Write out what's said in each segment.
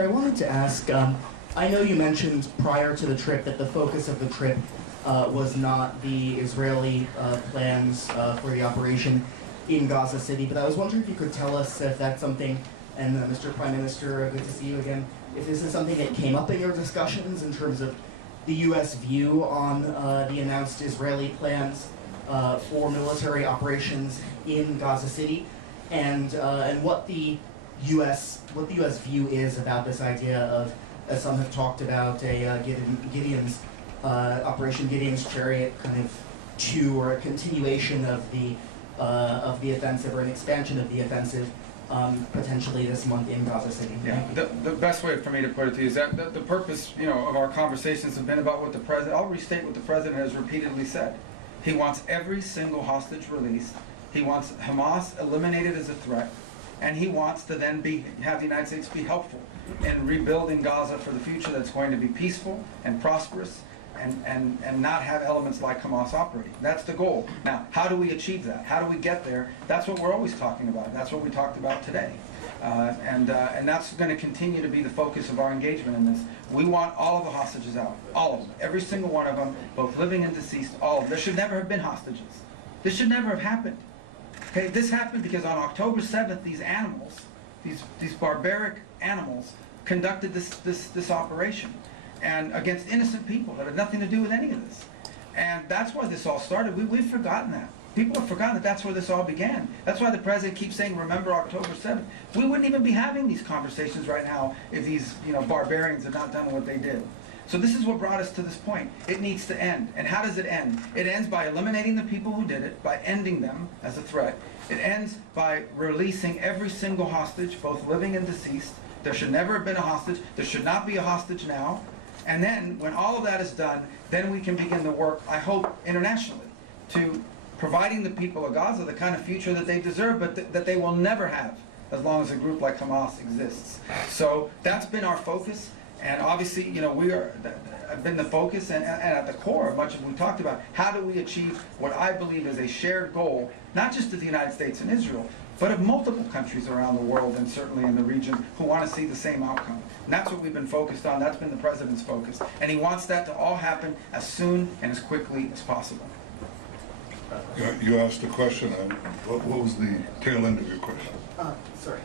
I wanted to ask, I know you mentioned prior to the trip that the focus of the trip was not the Israeli plans for the operation in Gaza City, but I was wondering if you could tell us if that's something, and Mr. Prime Minister, good to see you again, if this is something that came up in your discussions in terms of the U.S. view on the announced Israeli plans for military operations in Gaza City, and what the U.S. view is about this idea of, as some have talked about, a Gideon's Operation Gideon's Chariot kind of 2, or a continuation of the offensive, or an expansion of the offensive, potentially this month in Gaza City. Yeah, the best way for me to put it to you is that the purpose, of our conversations have been about what the president. I'll restate what the president has repeatedly said. He wants every single hostage released. He wants Hamas eliminated as a threat, and he wants to then have the United States be helpful in rebuilding Gaza for the future that's going to be peaceful and prosperous, and not have elements like Hamas operating. That's the goal. Now, how do we achieve that? How do we get there? That's what we're always talking about. That's what we talked about today. And that's going to continue to be the focus of our engagement in this. We want all of the hostages out. All of them. Every single one of them, both living and deceased, all of them. There should never have been hostages. This should never have happened. Okay, this happened because on October 7th, these animals, these barbaric animals, conducted this operation, and against innocent people that had nothing to do with any of this. And that's why this all started. We've forgotten that. People have forgotten that that's where this all began. That's why the president keeps saying, remember October 7th. We wouldn't even be having these conversations right now if these barbarians had not done what they did. So this is what brought us to this point. It needs to end. And how does it end? It ends by eliminating the people who did it, by ending them as a threat. It ends by releasing every single hostage, both living and deceased. There should never have been a hostage. There should not be a hostage now. And then, when all of that is done, then we can begin the work, I hope, internationally, to providing the people of Gaza the kind of future that they deserve, but that they will never have as long as a group like Hamas exists. So that's been our focus. And obviously, we have been the focus, and at the core of much of what we talked about. How do we achieve what I believe is a shared goal, not just of the United States and Israel, but of multiple countries around the world, and certainly in the region, who want to see the same outcome. And that's what we've been focused on. That's been the president's focus. And he wants that to all happen as soon and as quickly as possible. You asked a question, and what was the tail end of your question? Sorry.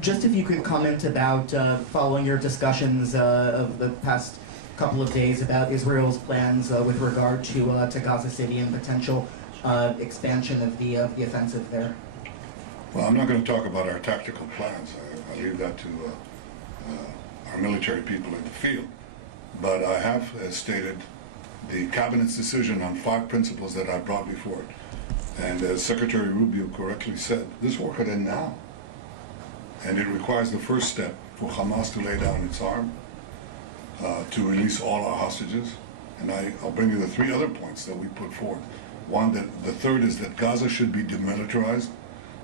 Just if you could comment about, following your discussions of the past couple of days about Israel's plans with regard to Gaza City and potential expansion of the offensive there. Well, I'm not going to talk about our tactical plans. I leave that to our military people in the field. But I have stated the cabinet's decision on 5 principles that I brought before it. And as Secretary Rubio correctly said, this war could end now. And it requires the first step for Hamas to lay down its arm, to release all our hostages. And I'll bring you the 3 other points that we put forward. One, the third is that Gaza should be demilitarized.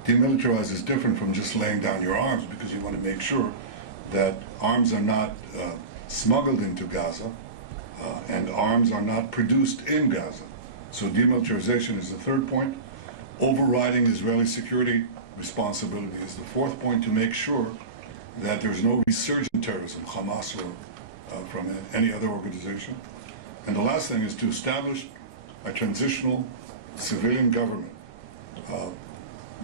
Demilitarized is different from just laying down your arms, because you want to make sure that arms are not smuggled into Gaza, and arms are not produced in Gaza. So demilitarization is the third point. Overriding Israeli security responsibility is the fourth point, to make sure that there's no resurgent terrorism, Hamas or from any other organization. And the last thing is to establish a transitional civilian government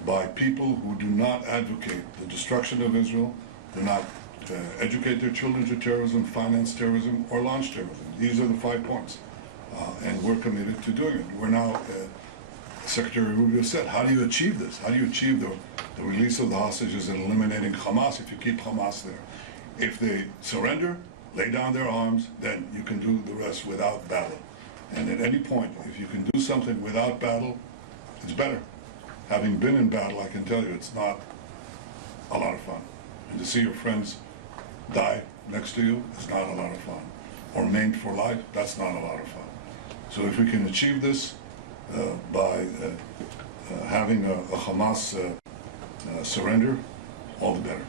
by people who do not advocate the destruction of Israel, do not educate their children to terrorism, finance terrorism, or launch terrorism. These are the 5 points. And we're committed to doing it. We're now, Secretary Rubio said, how do you achieve this? How do you achieve the release of the hostages and eliminating Hamas if you keep Hamas there? If they surrender, lay down their arms, then you can do the rest without battle. And at any point, if you can do something without battle, it's better. Having been in battle, I can tell you it's not a lot of fun. And to see your friends die next to you is not a lot of fun. Or maimed for life, that's not a lot of fun. So if we can achieve this by having a Hamas surrender, all the better.